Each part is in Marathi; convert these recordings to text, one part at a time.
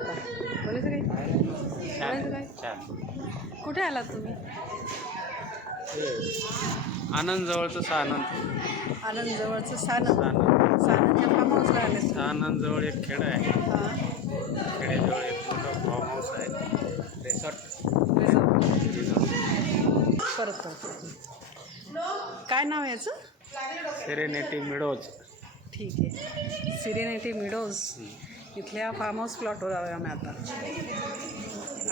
आता? बोलायचं काही? बोलायचं काय? कुठे आलात तुम्ही? आनंद जवळचं सानंद. आनंद जवळचं सानंद. सानंदच्या फार्म हाऊसला आले. सानंद जवळ एक खेड आहे. हां. खेड्याजवळ एक मोठा फार्म हाऊस आहे. रिसॉर्ट. परत काय नाव आहे याचं? Serenity meadows. ठीक आहे. सिरेनिटी मिडोज इथल्या फार्म हाऊस प्लॉटवर आलो आम्ही आता.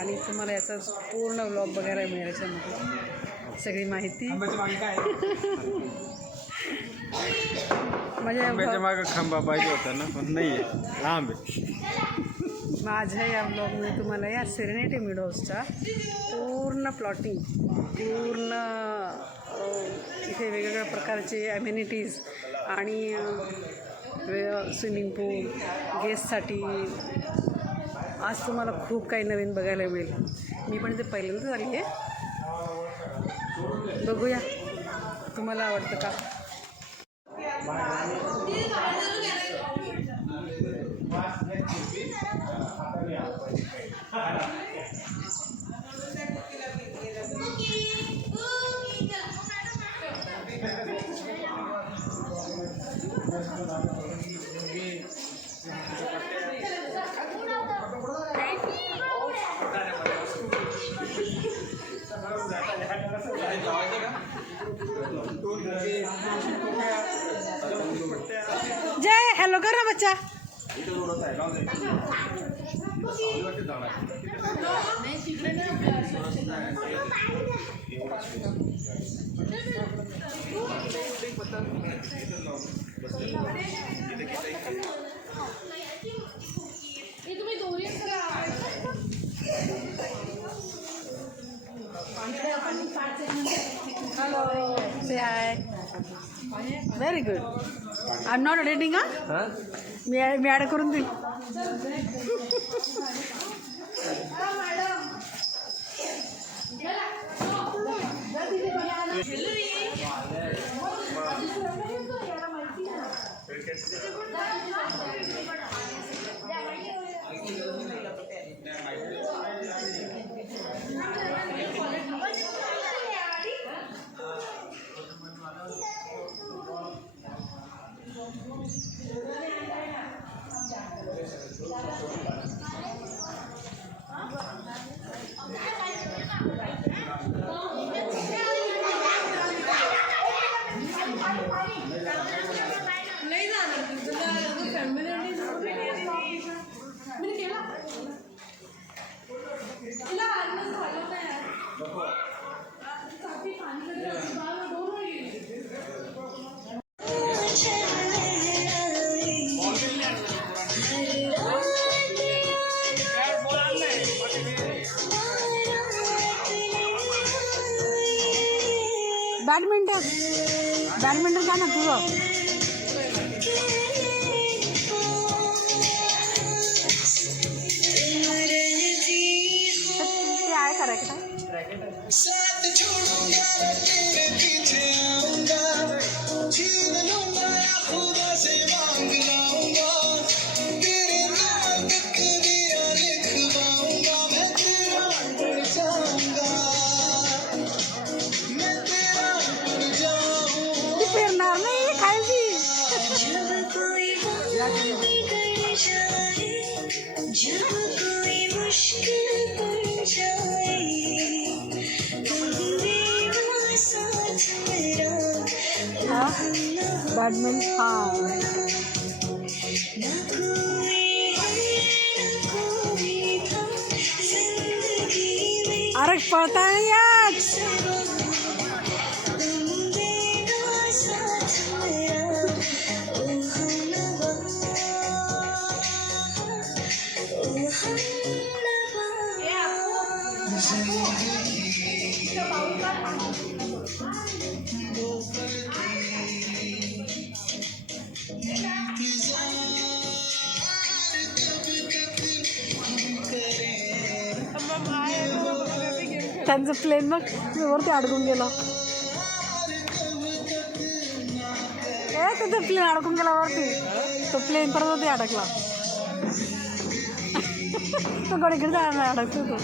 आणि तुम्हाला याचा पूर्ण व्लॉग बघायला मिळेल. याच्यामध्ये सगळी माहिती. आंब्याच्या मागं खंबा पाहिजे होता ना, पण नाही आहे, लांब आहे. माझ्या या ब्लॉगमध्ये तुम्हाला या सेरेनिटी मिडोजचा पूर्ण प्लॉटिंग, पूर्ण इथे वेगवेगळ्या प्रकारचे ॲम्युनिटीज आणि स्विमिंग पूल गेस्टसाठी आज तुम्हाला खूप काही नवीन बघायला मिळेल. मी पण इथे पहिल्यांदाच आली आहे. बघूया तुम्हाला आवडतं का. जय हेलो कर ना बच्चा. Hello. Say hi. Very good. I'm not editing, huh? मी ॲड करून देईल. बॅडमिंटन का ना तुझं. ते आहे का रॅकेट? बैडमिंटन. हाँ अरे पता है यार. त्यांचं प्लेन मग वरती अडकून गेला. त्याचं प्लेन अडकून गेला वरती. तो प्लेन परत वरती अडकला. तो गडीकडे जाणार अडकतो तो.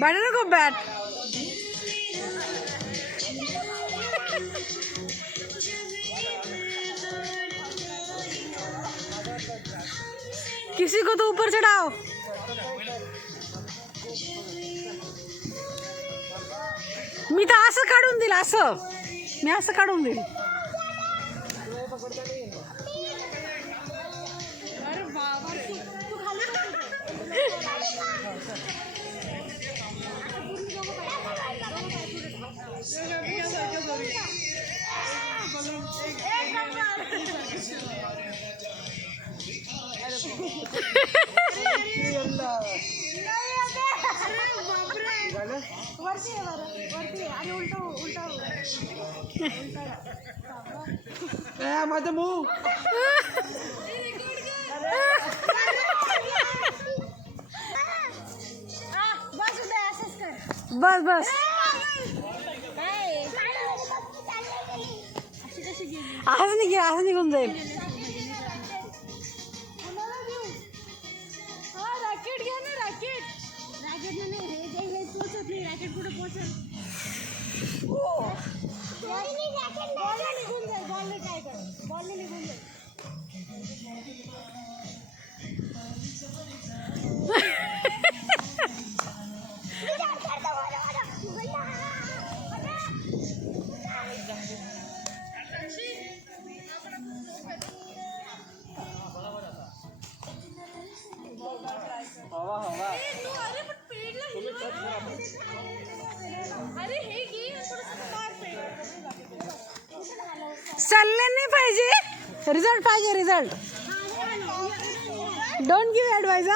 बैठ नको बैठ. किसी को तो ऊपर चढ़ाओ. मी तर असं काढून दिलं असं. मी असं काढून दिलं. माझं मूव. बस बस. असं निघून जाईल. रॅकेट घ्या ना. रॅकेट नाही पोचत नाही. रॅकेट कुठे पोचत. बॉल निघून जाईल. बॉलने काय कर. बॉलने निघून जाईल. चालले नाही पाहिजे. रिझल्ट पाहिजे. रिझल्ट. Don't give advice.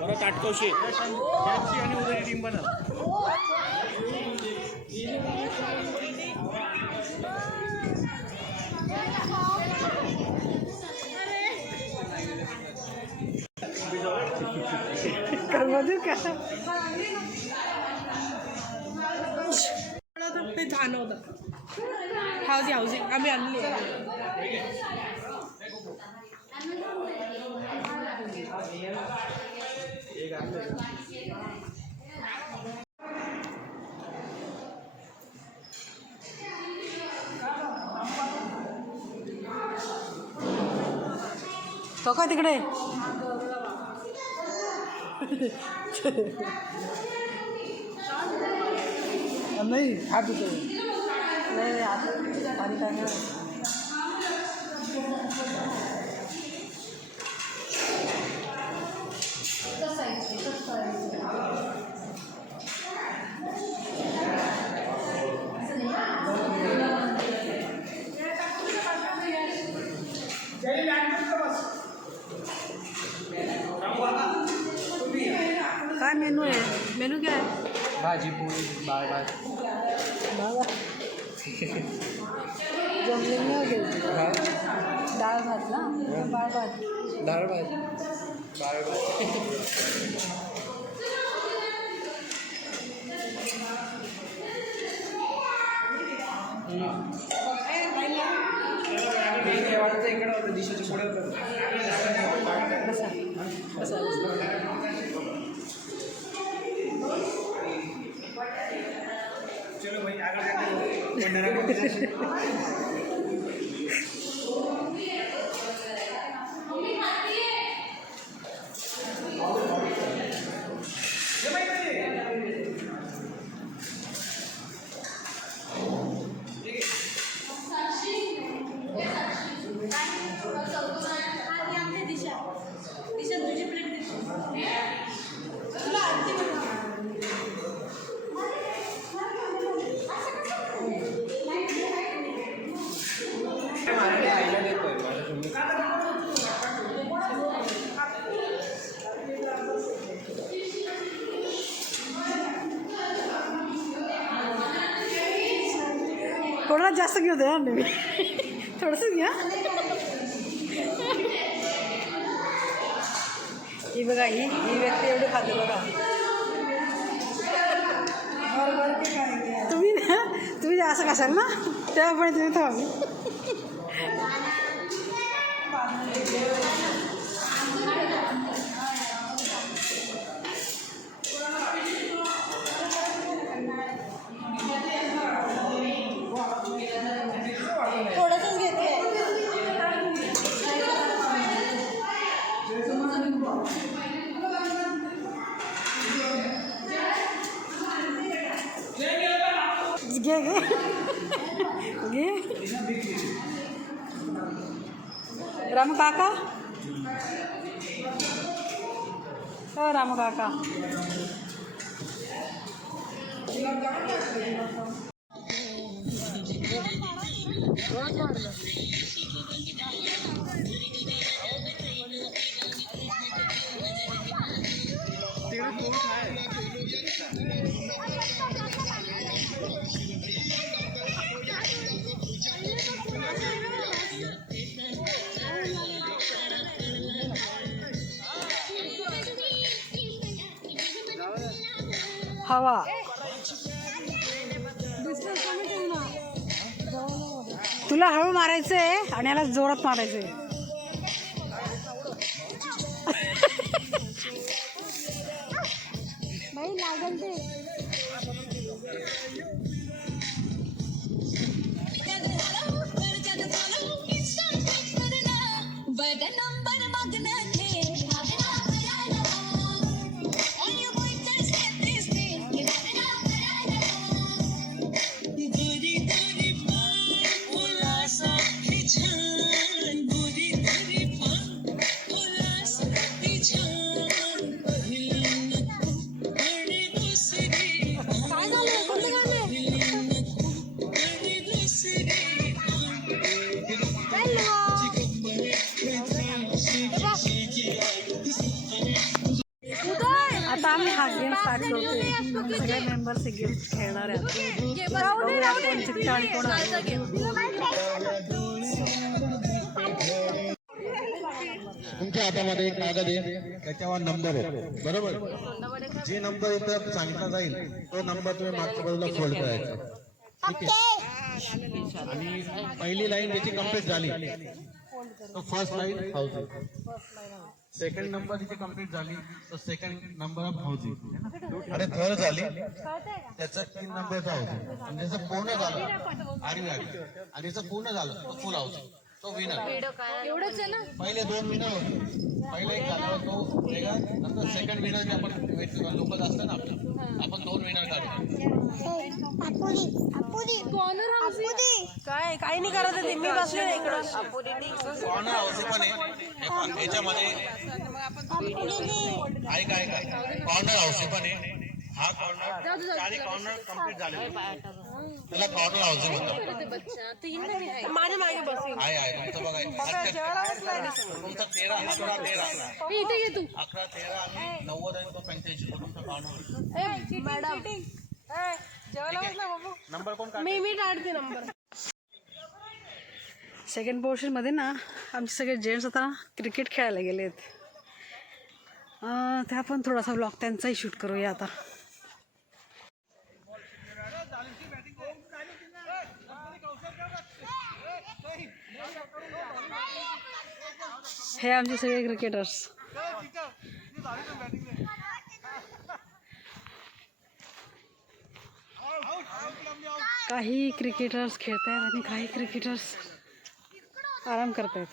परत आटकवशी आणि उद्याची टीम बनव. ते छान होतं. हाऊसिंग आम्ही आणली. तो का तिकडे. नाही हात होतो. नाही पाणी टाकणार. काय मेनू आहे. मेनू क्या आहे भाजी पोळी डाळ भात. बाबा जमले नाही काय? डाळ भात ना डाळ भात डाळ भात. डाळ भात. वाटतं इकडे होतं दिशेच्या पुढे होतं. बसा बसा चलो भाई आगे जाते आईला देतोय मला तुम्ही. कोणाला जास्त घेऊ द्या मी थोडंसं घ्या ही बघा ही व्यक्ती एवढी खाते बघा तुम्ही असं कशाल ना त्यामुळे तुम्ही थांबली थोडंसंच घेते घे घे घे रामू काका हो रामू काका हवा तुला हळू मारायचं आहे आणि याला जोरात मारायचं आहे बाई लागल ते आता आम्ही हा गेम स्टार्ट करतोय सगळे मेंबर्स हे गेम खेळणार आहेत कोण चिठ्ठा आणि कोण तुमच्या हातामध्ये एक कागद आहे त्याच्यावर नंबर आहे बरोबर जे नंबर इथं सांगितला जाईल तो नंबर तुम्ही मागच्या बाजूला फोल्ड करायचा ठीक आहे आणि पहिली लाईन त्याची कंप्लीट झाली तो first line housing second number तिची कंप्लीट झाली तर सेकंड नंबर ऑफ हाऊसिंग आणि थर्ड झाली त्याचा 3 नंबरचा हाऊसिंग आणि त्याचं पूर्ण झालं आणि त्याचं पूर्ण झालं तो फुल हाऊसिंग तो विनर एवढंच आहे ना पहिले 2 विनर होते पहिला एक झाल्यावर तो वेगळा नंतर सेकंड विनर जे आपण लोक असतं ना आपण 2 विनर काढले काय काही नाही करत आहे मी बसले इकडं कॉर्नर हाऊस पण आहे याच्यामध्ये ऐका कॉर्नर हाऊस पण आहे हा कॉर्नर चारी कॉर्नर कम्प्लीट झाले त्याला कॉर्नर हाऊसिंग होतं. माझ्या मागे बसेल. आहे तुमचं बघा तुमचा 13, 11, 13, इथे ये तू. 11, 13 आणि 90 आणि तो 85 तुमचा कॉर्नर. मॅडम जेवायला बसला बाबू. नंबर कोण मी काढते नंबर. सेकंड पोर्शनमध्ये ना आमचे सगळे जेंट्स आता क्रिकेट खेळायला गेलेत. त्या पण थोडासा ब्लॉग त्यांचाही शूट करूया आता. हे आमचे सगळे क्रिकेटर्स. काही क्रिकेटर्स खेळतायत आणि काही क्रिकेटर्स आराम करतायत.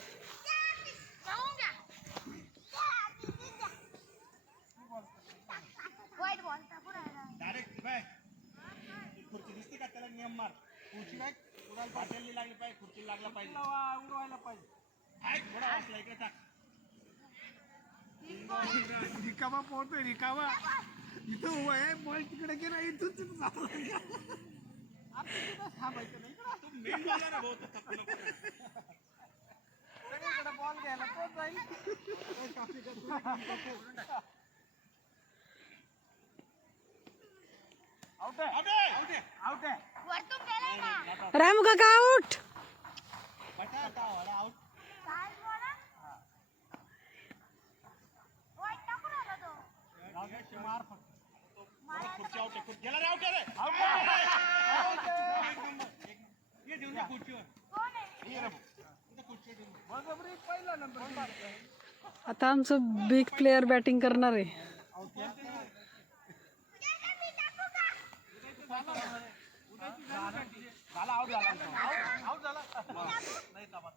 खुर्ची दिसते का त्याला नियम मार. खुर्ची काय कुणाला पाठवली लागली पाहिजे, खुर्ची लागला पाहिजे, उडवायला पाहिजे. इकडे टाक. रिकामा पोहतोय रिकामा. इथं उभं आहे बॉल तिकडे गेला इथून तिथं जातो. बॉल घ्यायला तो जाईल. आउट आहे आउट आहे आउट आहे. रामू काका आउट. आउट. मार फक्त. खुर्ची आउट आहे. गेला रे आउट आहे. आउट आहे. ये देऊन दे खुर्चीवर. ये रे खुर्चीवर. बरोबर पहिला नंबर. आता आमचं बिग प्लेयर बॅटिंग करणार आहे. झाला आउट झाला. आउट झाला. नाही थांबा.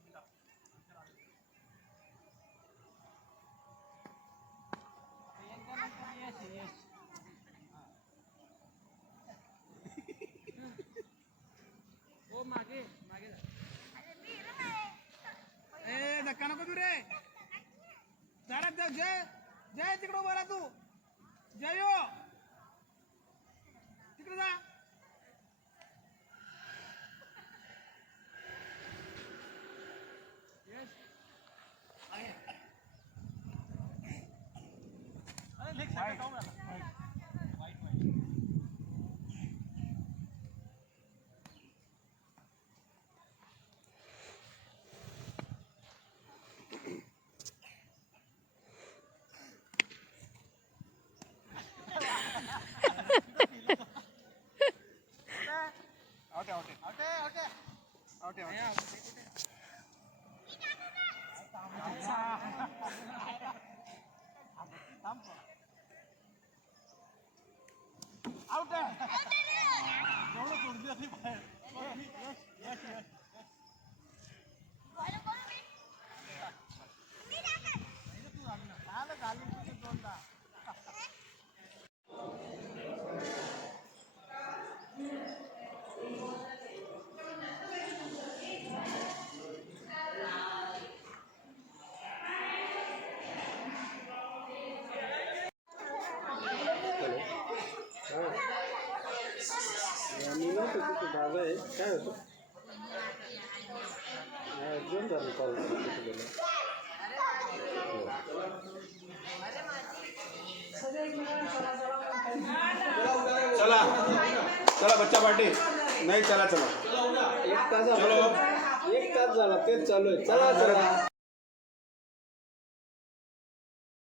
मागे मागे ए धक्का नको तू रे. जरा जय जय तिकडं बरा तू. जय हो तिकडे जा. आउट आहे. एवढं सोडली असली बाहेर. काय होतं चला चला बच्चा पार्टी नाही. चला चला 1 तास. चलो 1 तास झाला तेच चालू आहे. चला चला.